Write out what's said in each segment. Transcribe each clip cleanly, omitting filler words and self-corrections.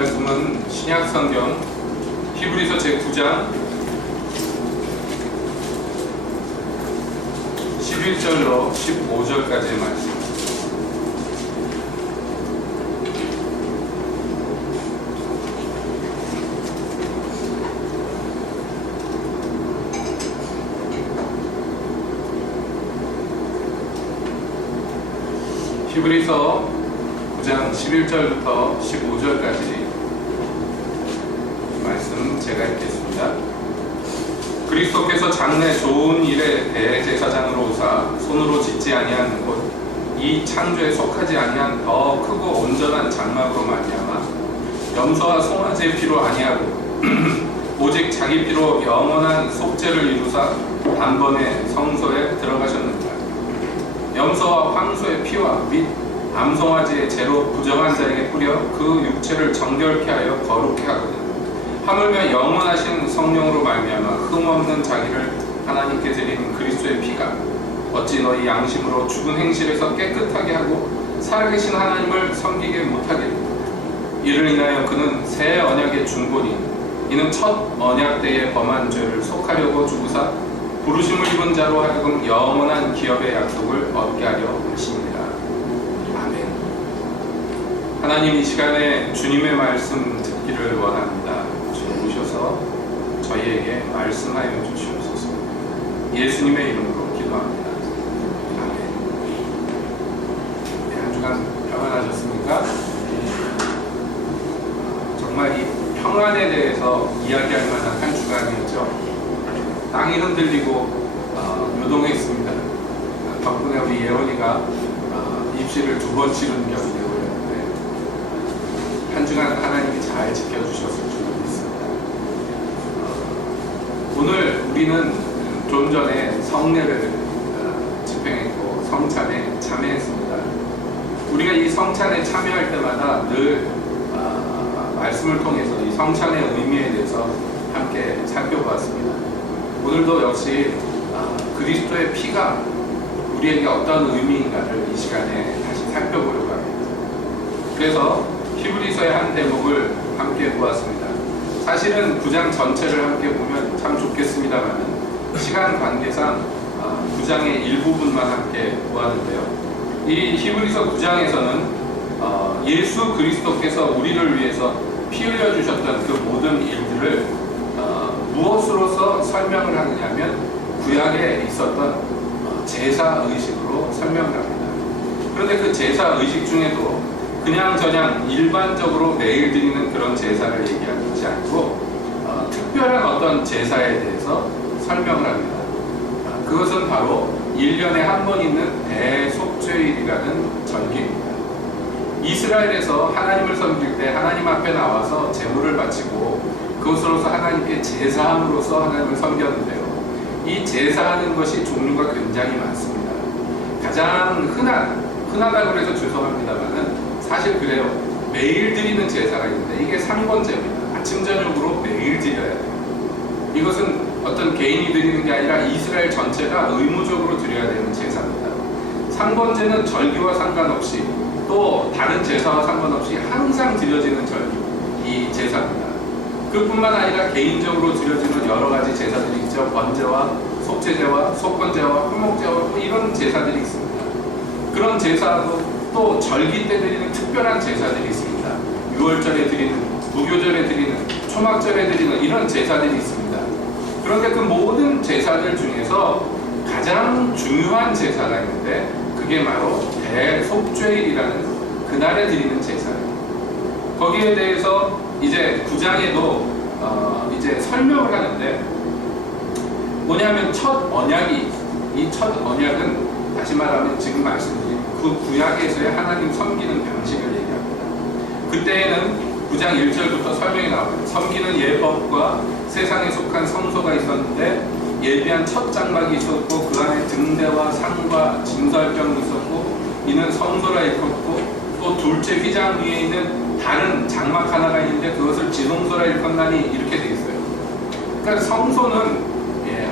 말씀은 신약성경 히브리서 제9장 11절로 15절까지의 말씀. 히브리서 9장 11절부터 15절까지 말씀 제가 읽겠습니다. 그리스도께서 장래 좋은 일에 대제사장으로 오사 손으로 짓지 아니한 곧 이 창조에 속하지 아니한 더 크고 온전한 장막으로 말미암아 염소와 송아지의 피로 아니하고 오직 자기 피로 영원한 속죄를 이루사 단번에 성소에 들어가셨느니라. 염소와 황소의 피와 및 암송아지의 죄로 부정한 자에게 뿌려 그 육체를 정결케 하여 거룩케 하거든. 하물며 영원하신 성령으로 말미암아 흠없는 자기를 하나님께 드리는 그리스도의 피가 어찌 너희 양심으로 죽은 행실에서 깨끗하게 하고 살아계신 하나님을 섬기게 못하겠느냐. 이를 인하여 그는 새 언약의 중보니 이는 첫 언약 때에 범한 죄를 속하려고 죽으사 부르심을 입은 자로 하여금 영원한 기업의 약속을 얻게 하려 하십니다. 아멘. 하나님, 이 시간에 주님의 말씀 듣기를 원합니다. 주님 오셔서 저희에게 말씀하여 주시옵소서. 예수님의 이름으로 기도합니다. 아멘. 네, 한 주간 평안하셨습니까? 정말 이 평안에 대해서 이야기할 만한 한 주간이었죠. 땅이 흔들리고 요동했습니다. 덕분에 우리 예원이가 입시를 2번 치른 격이 되었는데 한 주간 하나님이 잘 지켜주셨을 줄 믿습니다. 오늘 우리는 좀 전에 성례를 집행했고 성찬에 참여했습니다. 우리가 이 성찬에 참여할 때마다 늘 말씀을 통해서 이 성찬의 의미에 대해서 함께 살펴보았습니다. 오늘도 역시 그리스도의 피가 우리에게 어떤 의미인가를 이 시간에 다시 살펴보려고 합니다. 그래서 히브리서의 한 대목을 함께 보았습니다. 사실은 9장 전체를 함께 보면 참 좋겠습니다만 시간 관계상 9장의 일부분만 함께 보았는데요. 이 히브리서 9장에서는 예수 그리스도께서 우리를 위해서 피 흘려주셨던 그 모든 일들을 무엇으로서 설명을 하느냐면 구약에 있었던 제사 의식으로 설명을 합니다. 그런데 그 제사 의식 중에도 그냥저냥 일반적으로 매일 드리는 그런 제사를 얘기하는 것이 아니고 특별한 어떤 제사에 대해서 설명을 합니다. 그것은 바로 1년에 한 번 있는 대속죄일이라는 절기입니다. 이스라엘에서 하나님을 섬길 때 하나님 앞에 나와서 제물을 바치고 그것으로서 하나님께 제사함으로써 하나님을 섬겼는데요. 이 제사하는 것이 종류가 굉장히 많습니다. 가장 흔하다고 해서 죄송합니다만은 사실 그래요. 매일 드리는 제사가 있는데 이게 상번제입니다. 아침 저녁으로 매일 드려야 돼요. 이것은 어떤 개인이 드리는 게 아니라 이스라엘 전체가 의무적으로 드려야 되는 제사입니다. 상번제는 절기와 상관없이 또 다른 제사와 상관없이 항상 드려지는 절기, 이 제사입니다. 그뿐만 아니라 개인적으로 드려지는 여러 가지 제사들이 있죠. 번제와 속죄제와 속건제와 화목제와 이런 제사들이 있습니다. 그런 제사도 또 절기 때 드리는 특별한 제사들이 있습니다. 6월절에 드리는, 무교절에 드리는, 초막절에 드리는 이런 제사들이 있습니다. 그런데 그 모든 제사들 중에서 가장 중요한 제사가 있는데 그게 바로 대속죄일이라는 그날에 드리는 제사예요. 거기에 대해서 이제 9장에도 이제 설명을 하는데 뭐냐면 첫 언약이, 이 첫 언약은 다시 말하면 지금 말씀드린 그 구약에서의 하나님 섬기는 방식을 얘기합니다. 그때에는 9장 1절부터 설명이 나와요. 섬기는 예법과 세상에 속한 성소가 있었는데 예비한 첫 장막이 있었고 그 안에 등대와 상과 진설병이 있었고 이는 성소라 일컫고 또 둘째 휘장 위에 있는 다른 장막 하나가 있는데 그것을 지성소라 일컫나니 이렇게 되어 있어요. 그러니까 성소는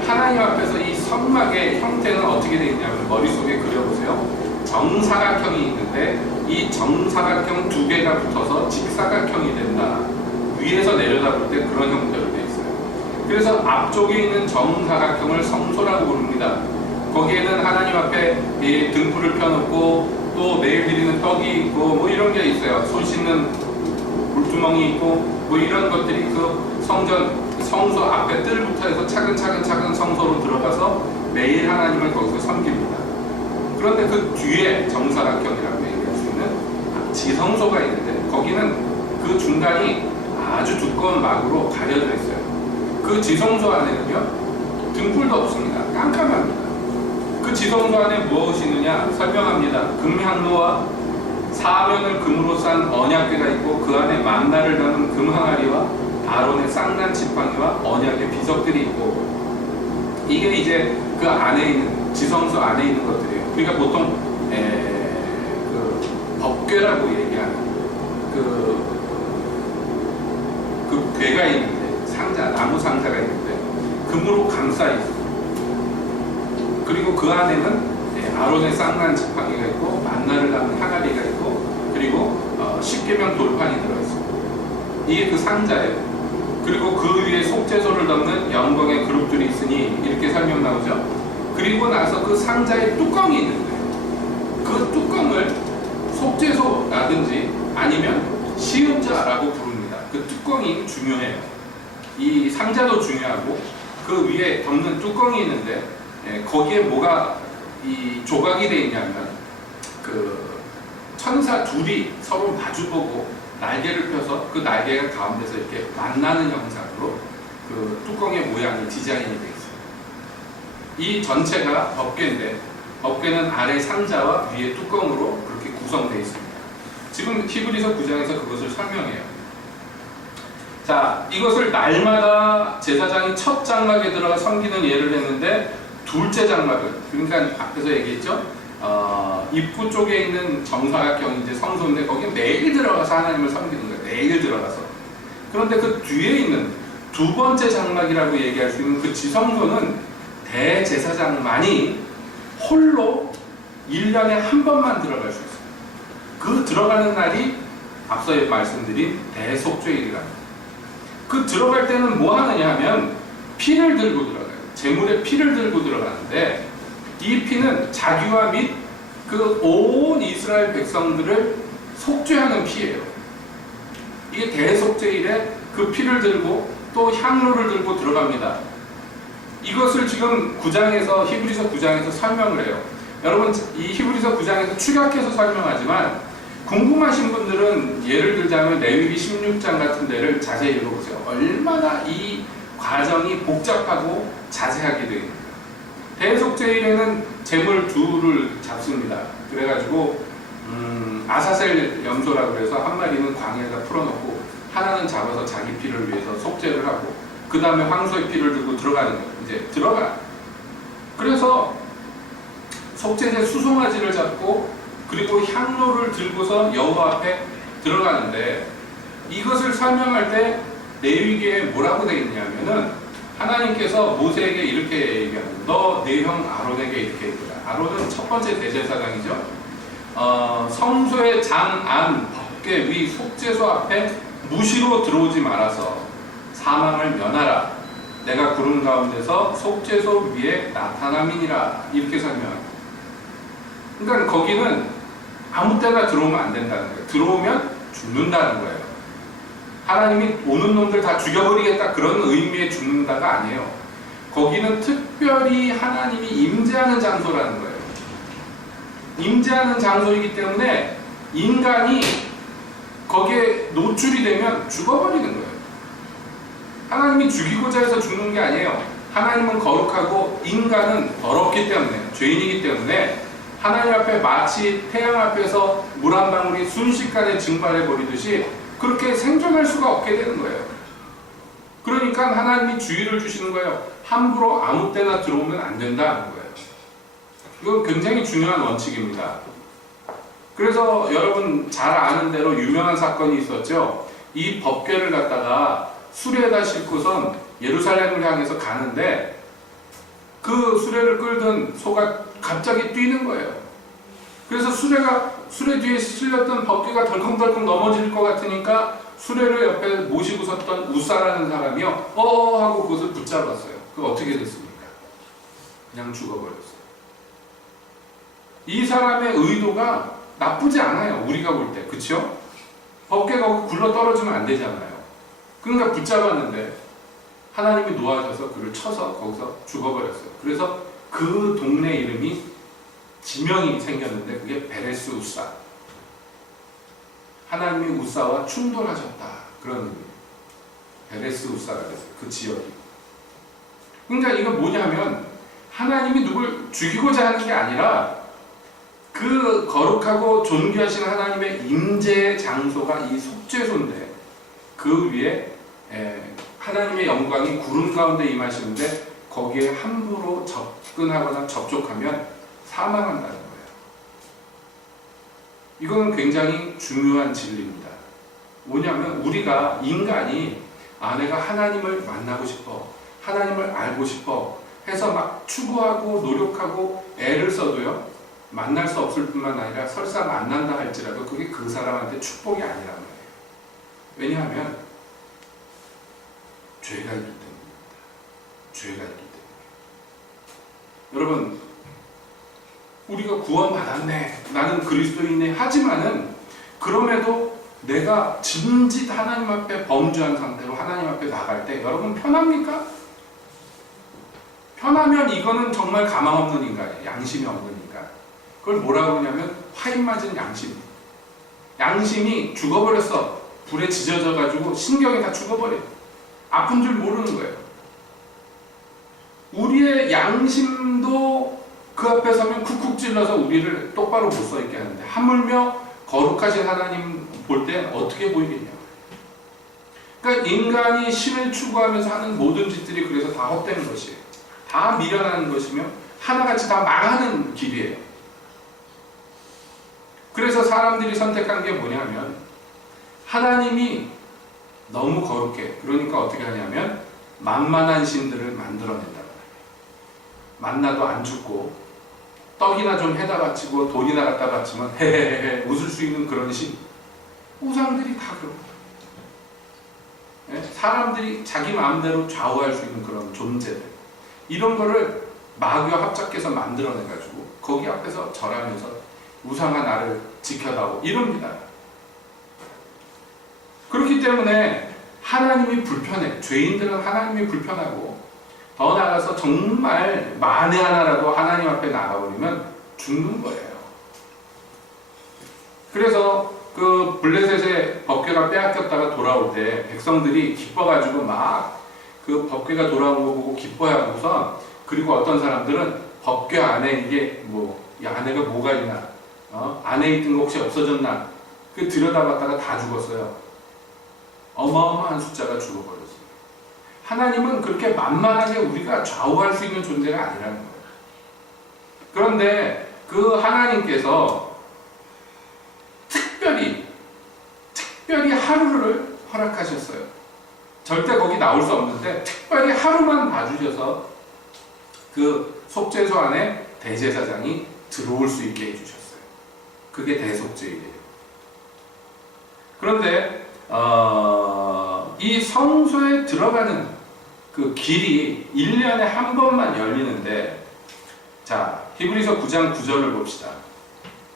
하나님 앞에서 이 성막의 형태는 어떻게 되어 있냐면 머릿속에 그려보세요. 정사각형이 있는데 이 정사각형 두 개가 붙어서 직사각형이 된다. 때 그런 형태로 돼 있어요. 그래서 앞쪽에 있는 정사각형을 성소라고 부릅니다. 거기에는 하나님 앞에 이 등불을 펴놓고 또 매일 드리는 떡이 있고 뭐 이런 게 있어요. 손 씻는 물두멍이 있고 뭐 이런 것들이 그 성소 앞에 뜰부터 해서 차근차근 성소로 들어가서 매일 하나님을 거기서 섬깁니다. 그런데 그 뒤에 정사각형이라고 얘기할 수 있는 지성소가 있는데 거기는 그 중간이 아주 두꺼운 막으로 가려져 있어요. 그 지성소 안에는요 등불도 없습니다. 깜깜합니다. 그 지성소 안에 무엇이 있느냐 설명합니다. 금향로와 사면을 금으로 싼 언약궤가 있고 그 안에 만나를 담은 금항아리와 아론의 쌍난 지팡이와 언약의 비석들이 있고 이게 이제 그 안에 있는 지성소 안에 있는 것들이에요. 그러니까 보통 그 법궤라고 얘기하는 그 궤가 있는데 상자 나무 상자가 있는데 금으로 감싸 있어요. 그리고 그 안에는 아론의 쌍난 지팡이가 있고 만나를 담은 항아리가 있고 그리고 십계명 돌판이 들어있습니다. 이게 그 상자예요. 그리고 그 위에 속죄소를 덮는 영광의 그룹들이 있으니 이렇게 설명 나오죠. 그리고 나서 그 상자에 뚜껑이 있는데 그 뚜껑을 속죄소라든지 아니면 시은자라고 부릅니다. 그 뚜껑이 중요해요. 이 상자도 중요하고 그 위에 덮는 뚜껑이 있는데 거기에 뭐가 이 조각이 되어 있냐면 그 천사 둘이 서로 마주보고 날개를 펴서 그 날개가 가운데서 이렇게 만나는 형상으로 그 뚜껑의 모양이 디자인이 되어 있어요. 이 전체가 법궤인데 법궤는 아래 상자와 위에 뚜껑으로 그렇게 구성되어 있습니다. 지금 히브리서 9장에서 그것을 설명해요. 자, 이것을 날마다 제사장이 첫 장막에 들어가 섬기는 예를 했는데 둘째 장막은 그러니까 앞에서 얘기했죠. 입구 쪽에 있는 정사각형 이제 성소인데 거기 매일 들어가서 하나님을 섬기는 거예요. 매일 들어가서. 그런데 그 뒤에 있는 두 번째 장막이라고 얘기할 수 있는 그 지성소는 대제사장만이 홀로 1년에 한 번만 들어갈 수 있어요. 그 들어가는 날이 앞서 말씀드린 대속죄일이랍니다. 그 들어갈 때는 뭐 하느냐 하면 피를 들고 들어가요. 제물의 피를 들고 들어가는데 이 피는 자기와 및 그 온 이스라엘 백성들을 속죄하는 피예요. 이게 대속죄일에 그 피를 들고 또 향로를 들고 들어갑니다. 이것을 지금 9장에서 히브리서 9장에서 설명을 해요. 여러분 이 히브리서 9장에서 축약해서 설명하지만 궁금하신 분들은 예를 들자면 레위기 16장 같은 데를 자세히 읽어보세요. 얼마나 이 과정이 복잡하고 자세하게 되어 있습니다. 대속죄일에는 제물 둘을 잡습니다. 그래가지고 아사셀 염소라고 해서 한 마리는 광야에다 풀어놓고 하나는 잡아서 자기 피를 위해서 속죄를 하고 그 다음에 황소의 피를 들고 들어가는 거예요. 이제 들어가. 그래서 속죄제 수송아지를 잡고 그리고 향로를 들고서 여호와 앞에 들어가는데 이것을 설명할 때 레위기에 뭐라고 되어 있냐면은 하나님께서 모세에게 이렇게 얘기합니다. 너 내 형 아론에게 이렇게 얘기해라. 아론은 첫 번째 대제사장이죠. 성소의 장 법궤 위 속죄소 앞에 무시로 들어오지 말아서 사망을 면하라. 내가 구름 가운데서 속죄소 위에 나타남이니라. 이렇게 설명합니다. 그러니까 거기는 아무 때나 들어오면 안 된다는 거예요. 들어오면 죽는다는 거예요. 하나님이 오는 놈들 다 죽여버리겠다 그런 의미의 죽는다가 아니에요. 거기는 특별히 하나님이 임재하는 장소라는 거예요. 임재하는 장소이기 때문에 인간이 거기에 노출이 되면 죽어버리는 거예요. 하나님이 죽이고자 해서 죽는 게 아니에요. 하나님은 거룩하고 인간은 더럽기 때문에 죄인이기 때문에 하나님 앞에 마치 태양 앞에서 물 한 방울이 순식간에 증발해 버리듯이 그렇게 생존할 수가 없게 되는 거예요. 그러니까 하나님이 주의를 주시는 거예요. 함부로 아무 때나 들어오면 안 된다는 거예요. 이건 굉장히 중요한 원칙입니다. 그래서 여러분 잘 아는 대로 유명한 사건이 있었죠. 이 법궤를 갖다가 수레에다 싣고선 예루살렘을 향해서 가는데 그 수레를 끌던 소가 갑자기 뛰는 거예요. 그래서 수레 뒤에 실렸던 법궤가 덜컹덜컹 넘어질 것 같으니까 수레를 옆에 모시고 섰던 우사라는 사람이요, 하고 그것을 붙잡았어요. 그거 어떻게 됐습니까? 그냥 죽어버렸어요. 이 사람의 의도가 나쁘지 않아요. 우리가 볼 때. 그쵸? 법궤가 굴러 떨어지면 안 되잖아요. 그러니까 붙잡았는데 하나님이 노하셔서 그를 쳐서 거기서 죽어버렸어요. 그래서 그 동네 이름이 지명이 생겼는데 그게 베레스 우사. 하나님이 우사와 충돌하셨다. 그런 의미. 베레스 우사가 됐어요. 그 지역이. 그러니까 이건 뭐냐면 하나님이 누굴 죽이고자 하는 게 아니라 그 거룩하고 존귀하신 하나님의 임재의 장소가 이 속죄소인데 그 위에 하나님의 영광이 구름 가운데 임하시는데 거기에 함부로 접근하거나 접촉하면 사망한다는 거예요. 이거는 굉장히 중요한 진리입니다. 뭐냐면 우리가 인간이 내가 하나님을 만나고 싶어, 하나님을 알고 싶어 해서 막 추구하고 노력하고 애를 써도요, 만날 수 없을 뿐만 아니라 설사 만난다 할지라도 그게 그 사람한테 축복이 아니란 말이에요. 왜냐하면 죄가 있기 때문입니다. 죄가 있기 때문에. 여러분, 우리가 구원받았네, 나는 그리스도인이네 하지만은 그럼에도 내가 진짓 하나님 앞에 범죄한 상태로 하나님 앞에 나갈 때 여러분 편합니까? 편하면 이거는 정말 가망 없는 인간이에요. 양심이 없는 인간. 그걸 뭐라고 하냐면 화인 맞은 양심. 양심이 죽어버렸어. 불에 지져져가지고 신경이 다 죽어버려. 아픈 줄 모르는 거예요. 우리의 양심도 그 앞에 서면 쿡쿡 찔러서 우리를 똑바로 못 서 있게 하는데 하물며 거룩하신 하나님 볼 때 어떻게 보이겠냐. 그러니까 인간이 신을 추구하면서 하는 모든 짓들이 그래서 다 헛되는 것이에요. 다 미련하는 것이며 하나같이 다 망하는 길이에요. 그래서 사람들이 선택한 게 뭐냐면 하나님이 너무 거룩해. 그러니까 어떻게 하냐면 만만한 신들을 만들어낸단 말이에요. 만나도 안 죽고 떡이나 좀 해다 바치고 돈이나 갖다 바치면 헤헤헤헤 웃을 수 있는 그런 신. 우상들이 다 그런 거예요. 사람들이 자기 마음대로 좌우할 수 있는 그런 존재들. 이런 거를 마귀와 합작해서 만들어내가지고 거기 앞에서 절하면서 우상아 나를 지켜다오 이럽니다. 그렇기 때문에 하나님이 불편해. 죄인들은 하나님이 불편하고 더 나아가서 정말 만에 하나라도 하나님 앞에 나가버리면 죽는 거예요. 그래서 그 블레셋의 법궤가 빼앗겼다가 돌아올 때 백성들이 기뻐가지고 막 그 법궤가 돌아온 거 보고 기뻐하고서, 그리고 어떤 사람들은 법궤 안에 이게 이 안에가 뭐가 있나, 안에 있던 거 혹시 없어졌나, 그 들여다봤다가 다 죽었어요. 어마어마한 숫자가 죽어버렸어요. 하나님은 그렇게 만만하게 우리가 좌우할 수 있는 존재가 아니라는 거예요. 그런데 그 하나님께서 특별히 하루를 허락하셨어요. 절대 거기 나올 수 없는데 특별히 하루만 봐주셔서 그 속죄소 안에 대제사장이 들어올 수 있게 해주셨어요. 그게 대속죄일이에요. 그런데 이 성소에 들어가는 그 길이 1년에 한 번만 열리는데, 자, 히브리서 9장 9절을 봅시다.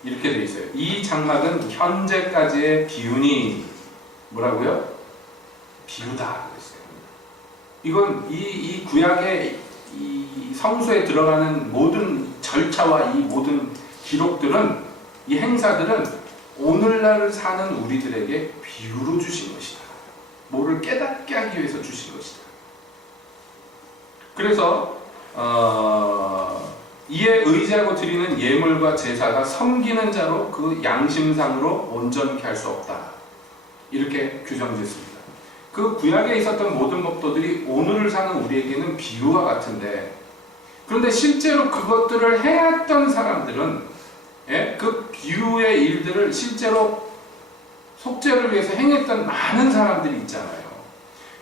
이렇게 되어 있어요. 이 장막은 현재까지의 비유니, 뭐라고요? 비유다 그랬어요. 이건 이 구약의 이 성소에 들어가는 모든 절차와 이 모든 기록들은, 이 행사들은 오늘날을 사는 우리들에게 비유로 주신 것이다. 뭐를 깨닫게 하기 위해서 주신 것이다. 그래서 이에 의지하고 드리는 예물과 제사가 섬기는 자로 그 양심상으로 온전케 할 수 없다. 이렇게 규정됐습니다. 그 구약에 있었던 모든 법도들이 오늘을 사는 우리에게는 비유와 같은데, 그런데 실제로 그것들을 해왔던 사람들은 그 비유의 일들을 실제로 속죄를 위해서 행했던 많은 사람들이 있잖아요.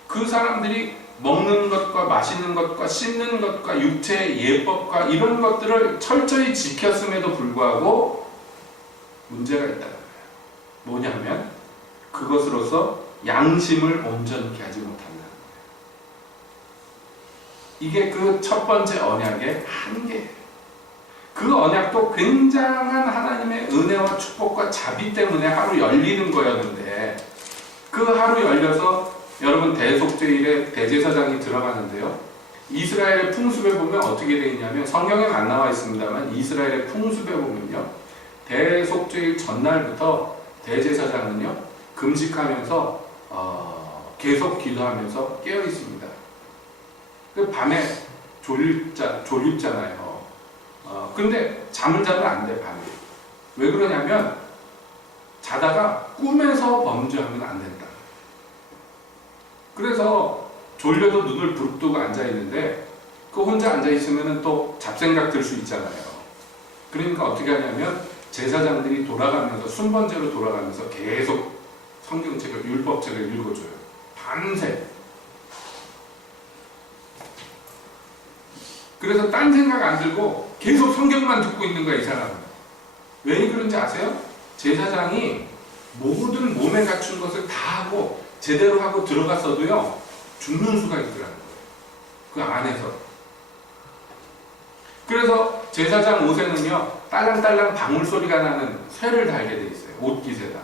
그 사람들이 먹는 것과 마시는 것과 씻는 것과 육체의 예법과 이런 것들을 철저히 지켰음에도 불구하고 문제가 있다는 거예요. 뭐냐면 그것으로서 양심을 온전케 하지 못한다. 이게 그 첫 번째 언약의 한계예요. 그 언약도 굉장한 하나님의 은혜와 축복과 자비 때문에 하루 열리는 거였는데, 그 하루 열려서 여러분 대속죄일에 대제사장이 들어가는데요, 이스라엘의 풍습에 보면 어떻게 되어 있냐면, 성경에는 안 나와 있습니다만 이스라엘의 풍습에 보면요, 대속죄일 전날부터 대제사장은요 금식하면서 계속 기도하면서 깨어 있습니다. 그 밤에 졸립잖아요. 근데 잠을 자면 안 돼, 밤에. 왜 그러냐면 자다가 꿈에서 범죄하면 안 된다. 그래서 졸려도 눈을 부릅뜨고 앉아있는데, 그 혼자 앉아있으면 또 잡생각 들 수 있잖아요. 그러니까 어떻게 하냐면 제사장들이 돌아가면서, 순번제로 돌아가면서 계속 성경책을, 율법책을 읽어줘요. 밤새. 그래서 딴 생각 안 들고 계속 성경만 듣고 있는 거야, 이 사람은. 왜 그런지 아세요? 제사장이 모든 몸에 갖춘 것을 다 하고 제대로 하고 들어갔어도요 죽는 수가 있더라는 거예요, 그 안에서. 그래서 제사장 옷에는요 딸랑딸랑 방울 소리가 나는 쇠를 달게 돼 있어요, 옷깃에다.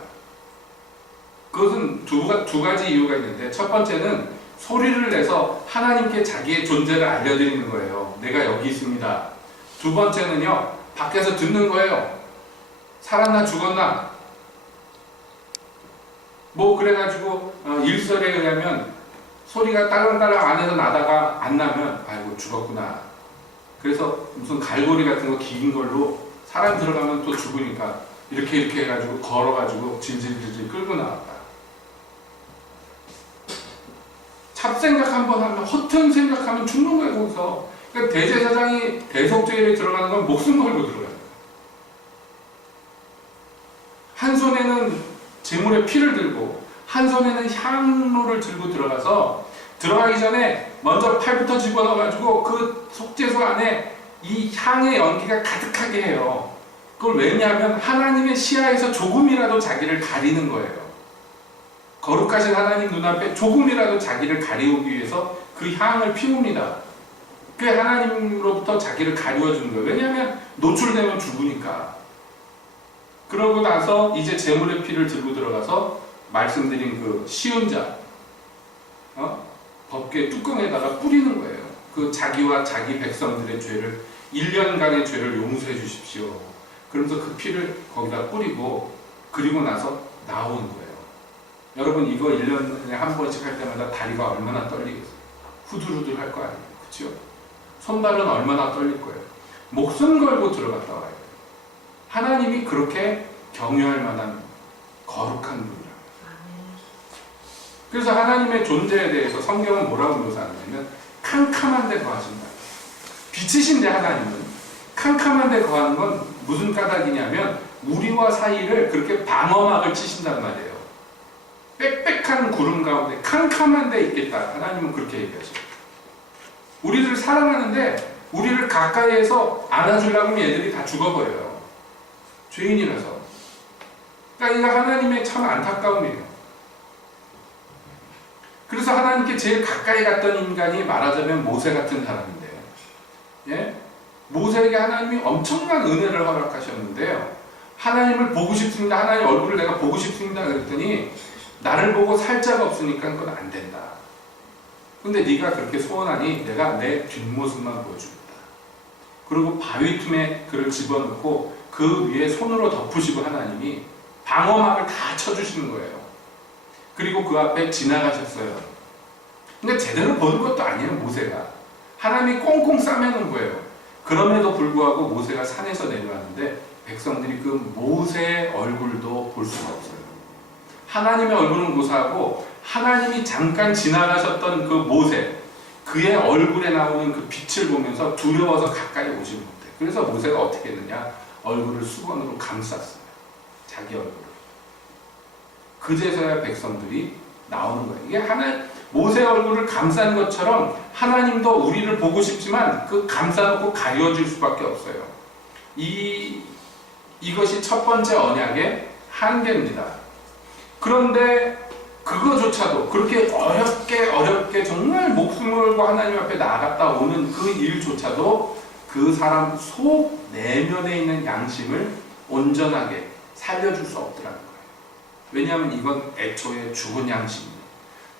그것은 두 가지 이유가 있는데, 첫 번째는 소리를 내서 하나님께 자기의 존재를 알려드리는 거예요. 내가 여기 있습니다. 두 번째는요, 밖에서 듣는 거예요. 살았나 죽었나. 뭐 그래가지고 일설에 의하면 소리가 딸랑딸랑 안에서 나다가 안 나면 아이고 죽었구나. 그래서 무슨 갈고리 같은 거 긴 걸로 사람 들어가면 또 죽으니까 이렇게 해가지고 걸어가지고 질질질질 끌고 나왔다. 잡생각 한번 하면, 허튼 생각하면 죽는 거예요, 거기서. 그러니까 대제사장이 대속죄일에 들어가는 건 목숨 걸고 들어가요. 한 손에는 제물의 피를 들고 한 손에는 향로를 들고 들어가서, 들어가기 전에 먼저 팔부터 집어넣어가지고 그 속죄소 안에 이 향의 연기가 가득하게 해요. 그걸 왜냐하면 하나님의 시야에서 조금이라도 자기를 가리는 거예요. 거룩하신 하나님 눈앞에 조금이라도 자기를 가리우기 위해서 그 향을 피웁니다. 그 하나님으로부터 자기를 가리워주는 거예요. 왜냐하면 노출되면 죽으니까. 그러고 나서 이제 제물의 피를 들고 들어가서 말씀드린 그 시은자, 법궤 뚜껑에다가 뿌리는 거예요. 그 자기와 자기 백성들의 죄를, 1년간의 죄를 용서해 주십시오. 그러면서 그 피를 거기다 뿌리고, 그리고 나서 나오는 거예요. 여러분, 이거 1년에 한 번씩 할 때마다 다리가 얼마나 떨리겠어요? 후들후들 할 거 아니에요, 그렇죠? 손발은 얼마나 떨릴 거예요. 목숨 걸고 들어갔다 와요. 하나님이 그렇게 경유할 만한 거룩한 분이라고. 그래서 하나님의 존재에 대해서 성경은 뭐라고 묘사하냐면 캄캄한 데 거하신다. 빛이신데 하나님은 캄캄한 데 거하는 건 무슨 까닭이냐면 우리와 사이를 그렇게 방어막을 치신단 말이에요. 빽빽한 구름 가운데 캄캄한 데 있겠다. 하나님은 그렇게 얘기하죠. 우리를 사랑하는데 우리를 가까이에서 안아주려고 하면 애들이 다 죽어버려요. 죄인이라서. 그러니까 이거 하나님의 참 안타까움이에요. 그래서 하나님께 제일 가까이 갔던 인간이 말하자면 모세 같은 사람인데요. 예? 모세에게 하나님이 엄청난 은혜를 허락하셨는데요. 하나님을 보고 싶습니다. 하나님 얼굴을 내가 보고 싶습니다. 그랬더니 나를 보고 살 자가 없으니까 그건 안 된다. 근데 네가 그렇게 소원하니 내가 내 뒷모습만 보여주겠다. 그리고 바위 틈에 그를 집어넣고 그 위에 손으로 덮으시고 하나님이 방어막을 다 쳐주시는 거예요. 그리고 그 앞에 지나가셨어요. 근데 제대로 보는 것도 아니에요, 모세가. 하나님이 꽁꽁 싸매는 거예요. 그럼에도 불구하고 모세가 산에서 내려왔는데 백성들이 그 모세의 얼굴도 볼 수가 없어요. 하나님의 얼굴은 고사하고 하나님이 잠깐 지나가셨던 그 모세, 그의 얼굴에 나오는 그 빛을 보면서 두려워서 가까이 오지 못해. 그래서 모세가 어떻게 했느냐? 얼굴을 수건으로 감쌌어요. 자기 얼굴을. 그제서야 백성들이 나오는 거예요. 이게 모세의 얼굴을 감싼 것처럼 하나님도 우리를 보고 싶지만 그 감싸놓고 가려질 수밖에 없어요. 이것이 첫 번째 언약의 한계입니다. 그런데 그거조차도 그렇게 어렵게 정말 목숨을 걸고 하나님 앞에 나아갔다 오는 그 일조차도 그 사람 속 내면에 있는 양심을 온전하게 살려줄 수 없더라는 거예요. 왜냐하면 이건 애초에 죽은 양심입니다.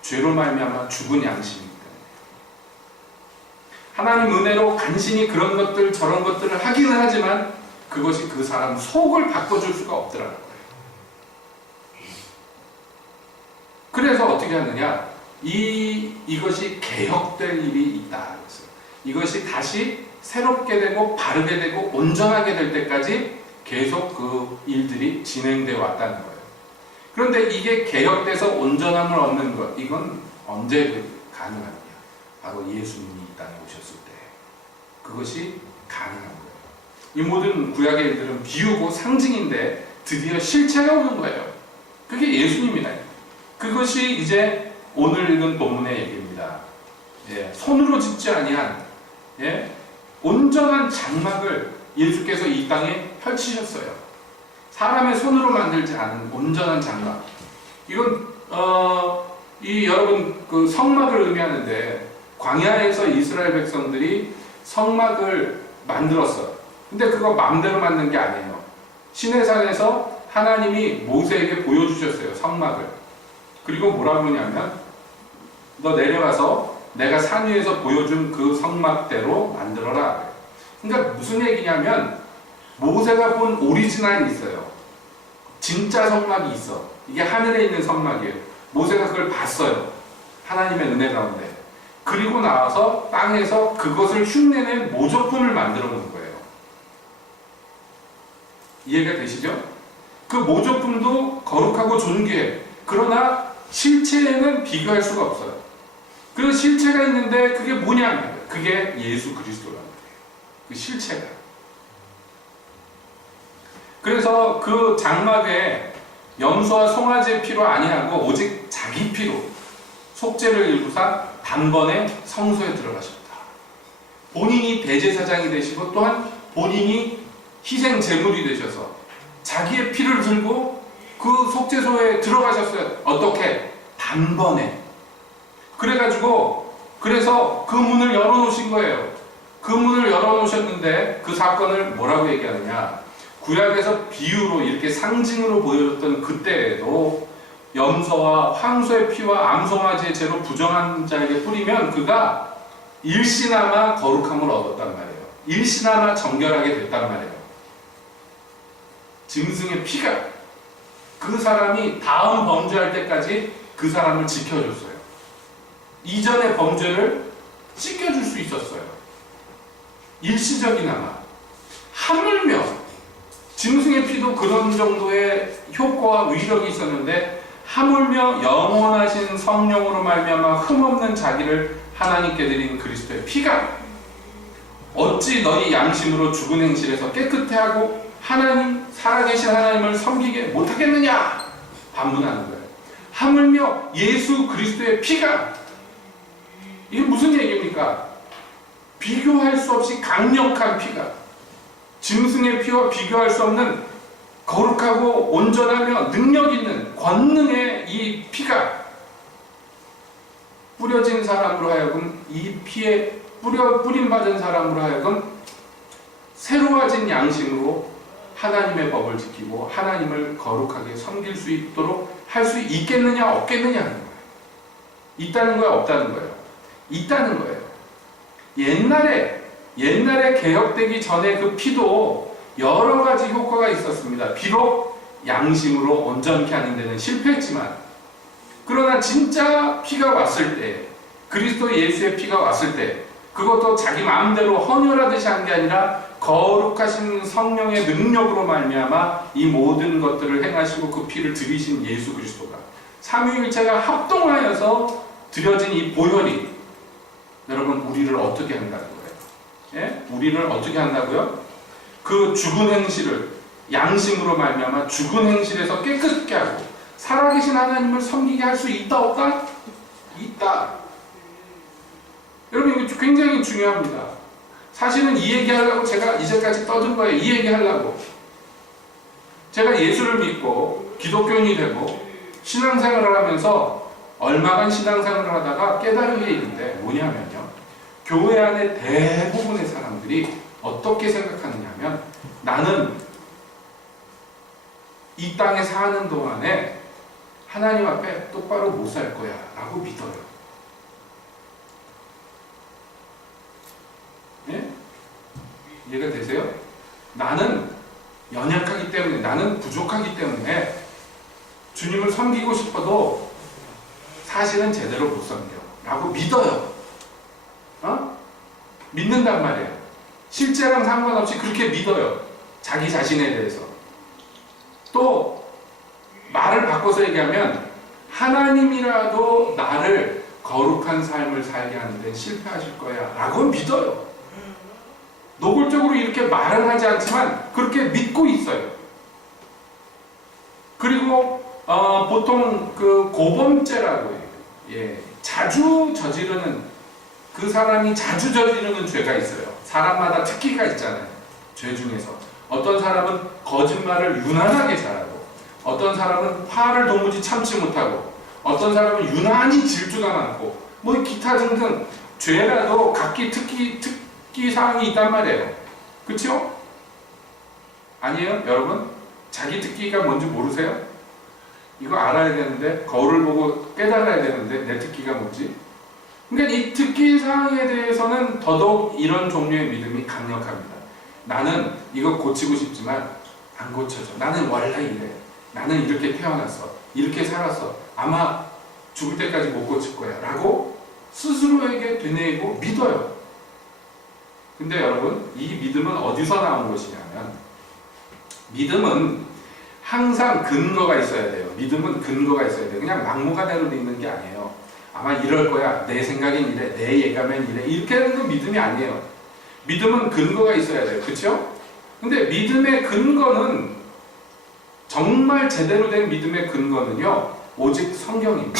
죄로 말미암아 죽은 양심입니다. 하나님 은혜로 간신히 그런 것들 저런 것들을 하기는 하지만 그것이 그 사람 속을 바꿔줄 수가 없더라는 거예요. 그래서 어떻게 하느냐, 이것이 개혁될 일이 있다 그랬어요. 이것이 다시 새롭게 되고 바르게 되고 온전하게 될 때까지 계속 그 일들이 진행되어 왔다는 거예요. 그런데 이게 개혁돼서 온전함을 얻는 것, 이건 언제 가능하느냐? 바로 예수님이 이 땅에 오셨을 때 그것이 가능한 거예요. 이 모든 구약의 일들은 비유고 상징인데 드디어 실체가 오는 거예요. 그게 예수님이다. 그것이 이제 오늘 읽은 본문의 얘기입니다. 손으로 짓지 아니한 온전한 장막을 예수께서 이 땅에 펼치셨어요. 사람의 손으로 만들지 않은 온전한 장막. 이건 여러분 그 성막을 의미하는데 광야에서 이스라엘 백성들이 성막을 만들었어요. 근데 그거 마음대로 만든 게 아니에요. 시내산에서 하나님이 모세에게 보여주셨어요. 성막을. 그리고 뭐라고 그러냐면 너 내려가서 내가 산 위에서 보여준 그 성막대로 만들어라. 그러니까 무슨 얘기냐면 모세가 본 오리지널이 있어요. 진짜 성막이 있어. 이게 하늘에 있는 성막이에요. 모세가 그걸 봤어요. 하나님의 은혜 가운데. 그리고 나와서 땅에서 그것을 흉내낸 모조품을 만들어 놓은 거예요. 이해가 되시죠? 그 모조품도 거룩하고 존귀해. 그러나 실체에는 비교할 수가 없어요. 그 실체가 있는데 그게 뭐냐면 그게 예수 그리스도라는 거예요. 그 실체가. 그래서 그 장막에 염소와 송아지의 피로 아니하고 오직 자기 피로 속죄를 일구사 단번에 성소에 들어가셨다. 본인이 대제사장이 되시고 또한 본인이 희생 제물이 되셔서 자기의 피를 들고 그 속죄소에 들어가셨어요. 어떻게? 단번에. 그래서 그 문을 열어놓으신 거예요. 그 문을 열어놓으셨는데 그 사건을 뭐라고 얘기하느냐? 구약에서 비유로 이렇게 상징으로 보여줬던 그때에도 염소와 황소의 피와 암송아지의 죄로 부정한 자에게 뿌리면 그가 일시나마 거룩함을 얻었단 말이에요. 일시나마 정결하게 됐단 말이에요. 짐승의 피가 그 사람이 다음 범죄할 때까지 그 사람을 지켜줬어요. 이전의 범죄를 씻겨줄 수 있었어요. 일시적이나마. 하물며 짐승의 피도 그런 정도의 효과와 위력이 있었는데 하물며 영원하신 성령으로 말미암아 흠없는 자기를 하나님께 드린 그리스도의 피가 어찌 너희 양심으로 죽은 행실에서 깨끗해 하고 하나님, 살아계신 하나님을 섬기게 못하겠느냐? 반문하는 거예요. 하물며 예수 그리스도의 피가, 이게 무슨 얘기입니까? 비교할 수 없이 강력한 피가, 짐승의 피와 비교할 수 없는 거룩하고 온전하며 능력 있는 권능의 이 피가 뿌려진 사람으로 하여금 이 피에 뿌림받은 사람으로 하여금 새로워진 양심으로 하나님의 법을 지키고 하나님을 거룩하게 섬길 수 있도록 할 수 있겠느냐 없겠느냐 하는 거예요. 있다는 거야 없다는 거예요? 있다는 거예요. 옛날에 개혁되기 전에 그 피도 여러 가지 효과가 있었습니다. 비록 양심으로 온전케 하는 데는 실패했지만 그러나 진짜 피가 왔을 때 그리스도 예수의 피가 왔을 때 그것도 자기 마음대로 헌혈하듯이 한 게 아니라 거룩하신 성령의 능력으로 말미암아 이 모든 것들을 행하시고 그 피를 드리신 예수 그리스도가 삼위일체가 합동하여서 드려진 이 보혈이 여러분 우리를 어떻게 한다는 거예요? 예? 우리를 어떻게 한다고요? 그 죽은 행실을 양심으로 말미암아 죽은 행실에서 깨끗게 하고 살아계신 하나님을 섬기게 할 수 있다 없다? 있다. 여러분 이거 굉장히 중요합니다. 사실은 이 얘기하려고 제가 이제까지 떠든 거예요. 이 얘기하려고. 제가 예수를 믿고 기독교인이 되고 신앙생활을 하면서 얼마간 신앙생활을 하다가 깨달은 게 있는데 뭐냐면요. 교회 안에 대부분의 사람들이 어떻게 생각하느냐 하면 나는 이 땅에 사는 동안에 하나님 앞에 똑바로 못 살 거야 라고 믿어요. 예? 이해가 되세요? 나는 연약하기 때문에, 나는 부족하기 때문에 주님을 섬기고 싶어도 사실은 제대로 못 섬겨 라고 믿어요. 믿는단 말이에요. 실제랑 상관없이 그렇게 믿어요. 자기 자신에 대해서. 또 말을 바꿔서 얘기하면 하나님이라도 나를 거룩한 삶을 살게 하는 데 실패하실 거야 라고 믿어요. 노골적으로 이렇게 말은 하지 않지만 그렇게 믿고 있어요. 그리고 보통 그 고범죄라고 해요. 예, 자주 저지르는, 그 사람이 자주 저지르는 죄가 있어요. 사람마다 특기가 있잖아요. 죄 중에서 어떤 사람은 거짓말을 유난하게 잘하고, 어떤 사람은 화를 도무지 참지 못하고, 어떤 사람은 유난히 질투가 많고, 뭐 기타 등등 죄라도 각기 특기사항이 있단 말이에요. 그렇죠? 아니에요? 여러분? 자기 특기가 뭔지 모르세요? 이거 알아야 되는데, 거울을 보고 깨달아야 되는데 내 특기가 뭔지. 그러니까 이 특기사항에 대해서는 더더욱 이런 종류의 믿음이 강력합니다. 나는 이거 고치고 싶지만 안 고쳐져. 나는 원래 이래. 나는 이렇게 태어났어. 이렇게 살았어. 아마 죽을 때까지 못 고칠 거야 라고 스스로에게 되뇌이고 믿어요. 근데 여러분, 이 믿음은 어디서 나온 것이냐면, 믿음은 항상 근거가 있어야 돼요. 믿음은 근거가 있어야 돼요. 그냥 막무가내로 믿는 게 아니에요. 아마 이럴 거야. 내 생각엔 이래. 내 예감엔 이래. 이렇게 하는 건 믿음이 아니에요. 믿음은 근거가 있어야 돼요. 그렇죠? 근데 믿음의 근거는, 정말 제대로 된 믿음의 근거는요, 오직 성경입니다.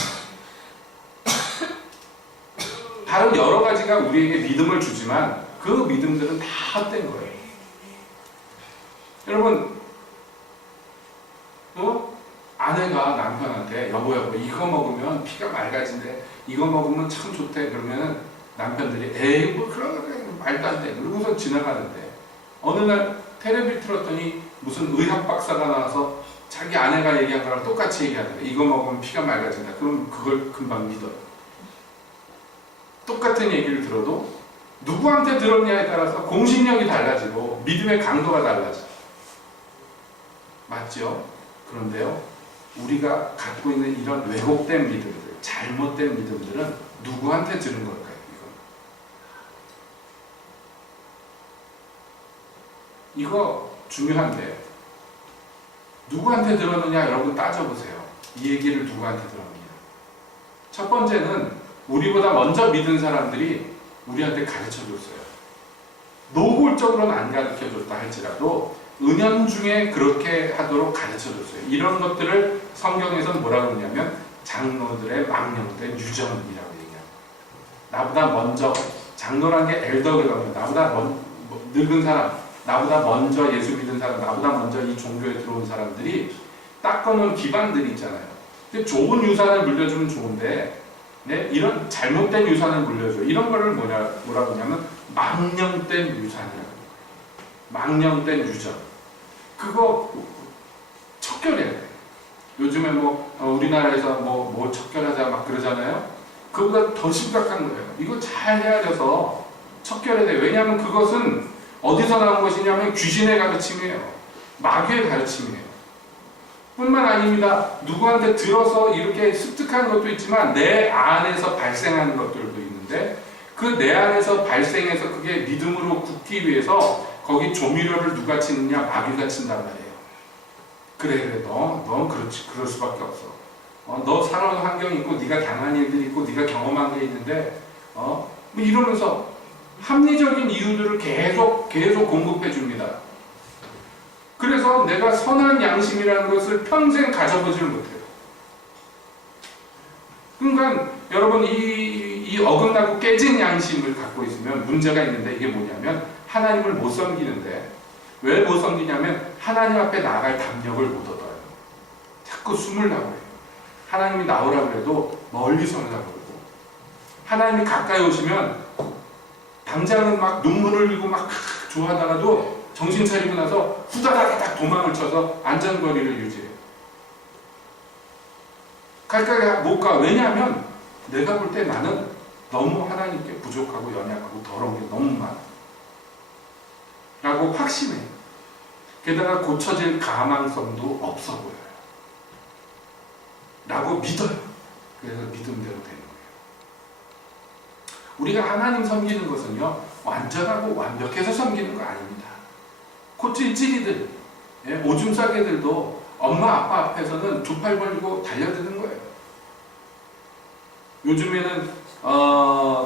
다른 여러 가지가 우리에게 믿음을 주지만 그 믿음들은 다 헛된 거예요. 여러분, 아내가 남편한테 여보 이거 먹으면 피가 맑아진대, 이거 먹으면 참 좋대. 그러면 남편들이 에이 뭐 그런 말도 안 돼 그러고서 지나가는데, 어느 날 텔레비 틀었더니 무슨 의학 박사가 나와서 자기 아내가 얘기한 거랑 똑같이 얘기하더래. 이거 먹으면 피가 맑아진다. 그럼 그걸 금방 믿어요. 똑같은 얘기를 들어도 누구한테 들었냐에 따라서 공신력이 달라지고 믿음의 강도가 달라져. 맞죠? 그런데요, 우리가 갖고 있는 이런 왜곡된 믿음들, 잘못된 믿음들은 누구한테 들은 걸까요? 이거 중요한데, 누구한테 들었느냐 여러분 따져보세요. 이 얘기를 누구한테 들었느냐. 첫 번째는 우리보다 먼저 믿은 사람들이 우리한테 가르쳐줬어요. 노골적으로는 안 가르쳐줬다 할지라도 은연중에 그렇게 하도록 가르쳐줬어요. 이런 것들을 성경에서는 뭐라고 그러냐면 장로들의 망령된 유전이라고 얘기합니다. 나보다 먼저, 장로란 게 엘더라고 합니다. 나보다 늙은 사람, 나보다 먼저 예수 믿은 사람, 나보다 먼저 이 종교에 들어온 사람들이 닦아놓은 기반들이 있잖아요. 근데 좋은 유산을 물려주면 좋은데, 네? 이런 잘못된 유산을 물려줘. 이런 거를 뭐라고 하냐면 망령된 유산이라고. 망령된 유전. 그거 척결해야 돼. 요즘에 우리나라에서 뭐 척결하자 막 그러잖아요. 그거보다 더 심각한 거예요. 이거 잘 헤아려서 척결해야 돼. 왜냐하면 그것은 어디서 나온 것이냐면 귀신의 가르침이에요. 마귀의 가르침이에요. 뿐만 아닙니다. 누구한테 들어서 이렇게 습득한 것도 있지만 내 안에서 발생하는 것들도 있는데, 그 내 안에서 발생해서 그게 믿음으로 굳기 위해서 거기 조미료를 누가 치느냐? 마귀가 친단 말이에요. 그래 너 그렇지, 그럴 수밖에 없어. 너 살아온 환경이 있고 네가 당한 일들이 있고 네가 경험한 게 있는데 뭐 이러면서 합리적인 이유들을 계속 공급해 줍니다. 그래서 내가 선한 양심이라는 것을 평생 가져보지를 못해요. 그러니까 여러분, 이 어긋나고 깨진 양심을 갖고 있으면 문제가 있는데, 이게 뭐냐면 하나님을 못 섬기는데, 왜 못 섬기냐면 하나님 앞에 나아갈 담력을 못 얻어요. 자꾸 숨으려고 해요. 하나님이 나오라고 해도 멀리서 오려고 그러고, 하나님이 가까이 오시면 당장은 막 눈물을 흘리고 막 좋아하다가도 정신 차리고 나서 후다닥 도망을 쳐서 안전거리를 유지해요. 가까이 못 가. 왜냐하면 내가 볼 때 나는 너무 하나님께 부족하고 연약하고 더러운 게 너무 많아 라고 확신해. 게다가 고쳐질 가망성도 없어 보여요 라고 믿어요. 그래서 믿음대로 되는 거예요. 우리가 하나님 섬기는 것은요, 완전하고 완벽해서 섬기는 거 아닙니다. 코찔찔이들, 오줌 싸개들도 엄마 아빠 앞에서는 두 팔 벌리고 달려드는 거예요. 요즘에는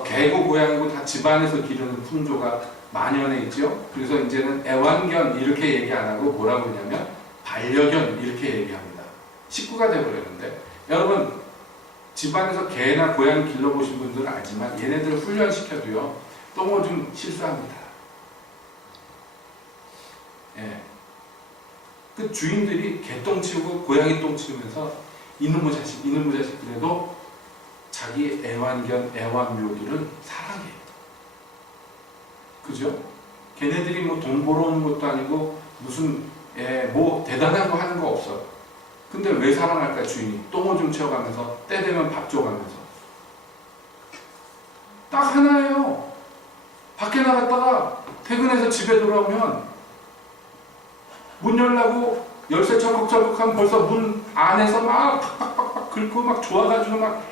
개고 고양이고 다 집안에서 기르는 풍조가 만연해 있죠. 그래서 이제는 애완견 이렇게 얘기 안 하고 뭐라고 하냐면 반려견 이렇게 얘기합니다. 식구가 돼버렸는데, 여러분 집안에서 개나 고양이 길러보신 분들은 알지만 얘네들 훈련시켜도요 똥오줌 실수합니다. 예. 그 주인들이 개똥 치우고 고양이 똥 치우면서 이놈의 자식 그래도 자기 애완견 애완묘들은 사랑해요. 그죠? 걔네들이 뭐 돈 벌어오는 것도 아니고 무슨 뭐 대단한 거 하는 거 없어. 근데 왜 사랑할까? 주인이 똥오줌 채워가면서 때 되면 밥 줘가면서. 딱 하나예요. 밖에 나갔다가 퇴근해서 집에 돌아오면 문 열라고 열쇠 철컥철컥하면 벌써 문 안에서 막 팍팍팍팍 긁고 막 좋아가지고 막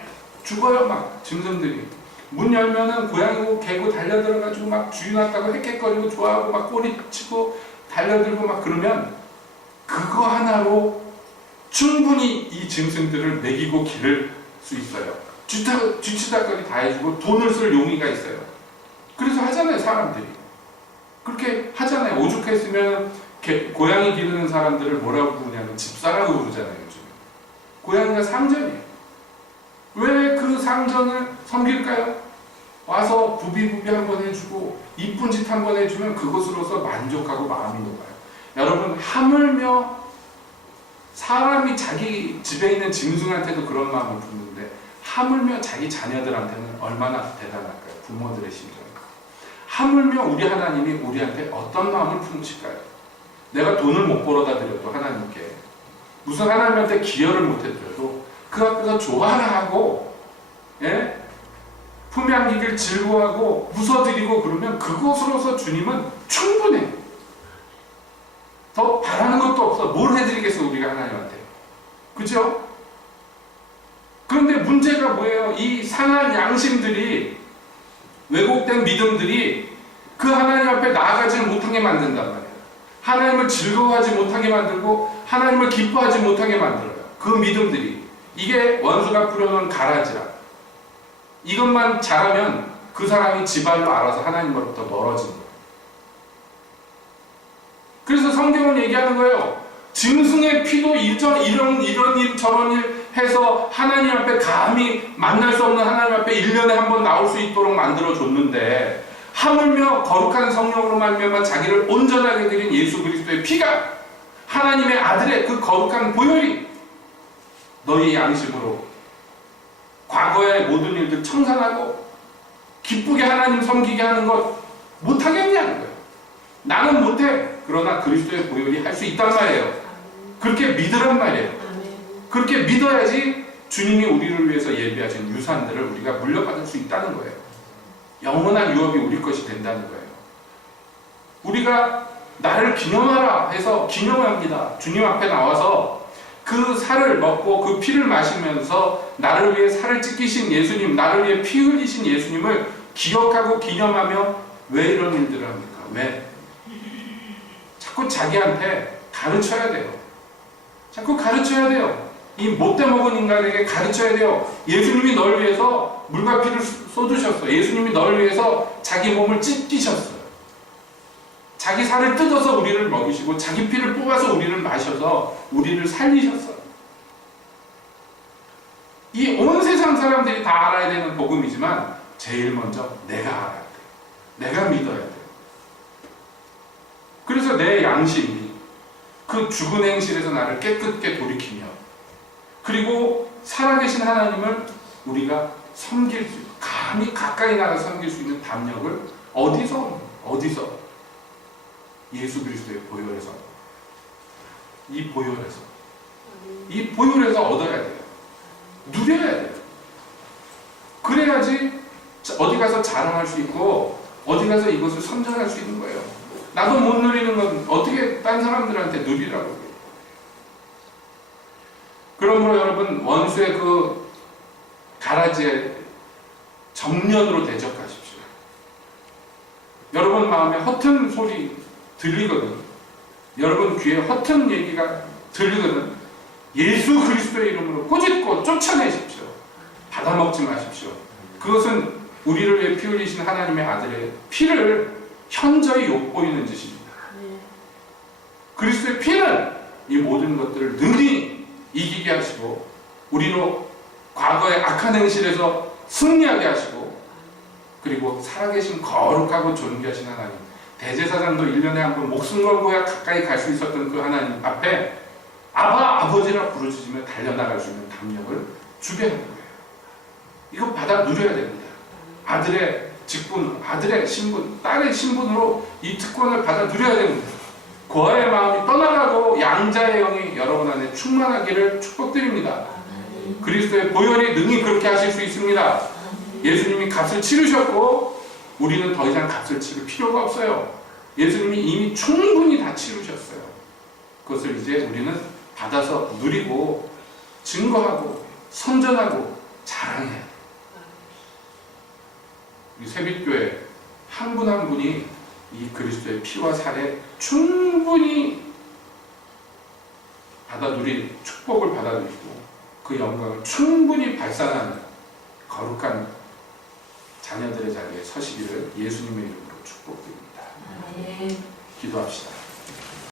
죽어요. 막 짐승들이. 문 열면은 고양이고 개고 달려들어가지고 막 주인 왔다고 헥헥거리고 좋아하고 막 꼬리치고 달려들고 막 그러면 그거 하나로 충분히 이 짐승들을 먹이고 기를 수 있어요. 쥐치다거리 다 해주고 돈을 쓸 용의가 있어요. 그래서 하잖아요, 사람들이. 그렇게 하잖아요. 오죽했으면 고양이 기르는 사람들을 뭐라고 부르냐면 집사라고 부르잖아요, 요즘. 고양이가 상전이에요. 왜 그 상전을 섬길까요? 와서 부비부비 한번 해주고 이쁜 짓 한번 해주면 그것으로서 만족하고 마음이 녹아요. 여러분, 하물며 사람이 자기 집에 있는 짐승한테도 그런 마음을 품는데 하물며 자기 자녀들한테는 얼마나 대단할까요? 부모들의 심정이. 하물며 우리 하나님이 우리한테 어떤 마음을 품으실까요? 내가 돈을 못 벌어다 드려도 하나님께, 무슨 하나님한테 기여를 못 해드려도 그 앞에서 좋아라 하고, 품에 안기길 즐거워하고 웃어드리고 그러면 그것으로서 주님은 충분해. 더 바라는 것도 없어. 뭘 해드리겠어 우리가 하나님한테. 그죠? 그런데 문제가 뭐예요? 이 상한 양심들이, 왜곡된 믿음들이 그 하나님 앞에 나아가지 못하게 만든단 말이에요. 하나님을 즐거워하지 못하게 만들고 하나님을 기뻐하지 못하게 만들어요. 그 믿음들이. 이게 원수가 뿌려놓은 가라지라. 이것만 잘하면 그 사람이 지발로 알아서 하나님으로부터 멀어지는 거예요. 그래서 성경은 얘기하는 거예요. 짐승의 피도 이런 일 저런 일 해서 하나님 앞에 감히 만날 수 없는 하나님 앞에 1년에 한 번 나올 수 있도록 만들어줬는데, 하물며 거룩한 성령으로 말미암아 자기를 온전하게 드린 예수 그리스도의 피가, 하나님의 아들의 그 거룩한 보혈이 너희 양심으로 과거의 모든 일들 청산하고 기쁘게 하나님 섬기게 하는 것 못하겠냐는 거예요. 나는 못해. 그러나 그리스도의 보혈이 할 수 있단 말이에요. 그렇게 믿으란 말이에요. 그렇게 믿어야지 주님이 우리를 위해서 예비하신 유산들을 우리가 물려받을 수 있다는 거예요. 영원한 유업이 우리 것이 된다는 거예요. 우리가 나를 기념하라 해서 기념합니다. 주님 앞에 나와서 그 살을 먹고 그 피를 마시면서 나를 위해 살을 찢기신 예수님, 나를 위해 피 흘리신 예수님을 기억하고 기념하며 왜 이런 일들을 합니까? 왜? 자꾸 자기한테 가르쳐야 돼요. 자꾸 가르쳐야 돼요. 이 못돼 먹은 인간에게 가르쳐야 돼요. 예수님이 널 위해서 물과 피를 쏟으셨어. 예수님이 널 위해서 자기 몸을 찢기셨어요. 자기 살을 뜯어서 우리를 먹이시고 자기 피를 뽑아서 우리를 마셔서 우리를 살리셨어요. 이 온 세상 사람들이 다 알아야 되는 복음이지만 제일 먼저 내가 알아야 돼요. 내가 믿어야 돼요. 그래서 내 양심이 그 죽은 행실에서 나를 깨끗게 돌이키며, 그리고 살아계신 하나님을 우리가 섬길 수, 감히 가까이 나가 섬길 수 있는 담력을 어디서? 예수 그리스도의 보혈에서, 이 보혈에서 얻어야 돼요. 누려야 돼요. 그래야지 어디 가서 자랑할 수 있고 어디 가서 이것을 선전할 수 있는 거예요. 나도 못 누리는 건 어떻게 딴 사람들한테 누리라고 해요. 그러므로 여러분, 원수의 그 가라지에 정면으로 대적하십시오. 여러분 마음에 허튼 소리 들리거든, 여러분 귀에 허튼 얘기가 들리거든, 예수 그리스도의 이름으로 꾸짖고 쫓아내십시오. 받아먹지 마십시오. 그것은 우리를 위해 피 흘리신 하나님의 아들의 피를 현저히 욕보이는 짓입니다. 그리스도의 피는 이 모든 것들을 능히 이기게 하시고 우리로 과거의 악한 행실에서 승리하게 하시고, 그리고 살아계신 거룩하고 존귀하신 하나님, 대제사장도 1년에 한 번 목숨 걸고야 가까이 갈 수 있었던 그 하나님 앞에 아버지라 부르짖으며 달려나갈 수 있는 담력을 주게 하는 거예요. 이거 받아 누려야 됩니다. 아들의 직분, 아들의 신분, 딸의 신분으로 이 특권을 받아 누려야 됩니다. 고아의 마음이 떠나가고 양자의 영이 여러분 안에 충만하기를 축복드립니다. 그리스도의 보혈이 능히 그렇게 하실 수 있습니다. 예수님이 값을 치르셨고 우리는 더 이상 값을 치를 필요가 없어요. 예수님이 이미 충분히 다 치르셨어요. 그것을 이제 우리는 받아서 누리고 증거하고 선전하고 자랑해야 돼요. 우리 새빛교회 한 분 한 분이 이 그리스도의 피와 살에 충분히 받아 누린 축복을 받아 누리고 그 영광을 충분히 발산하는 거룩한 자녀들의 자리에 서시기를 예수님의 이름으로 축복드립니다. 기도합시다.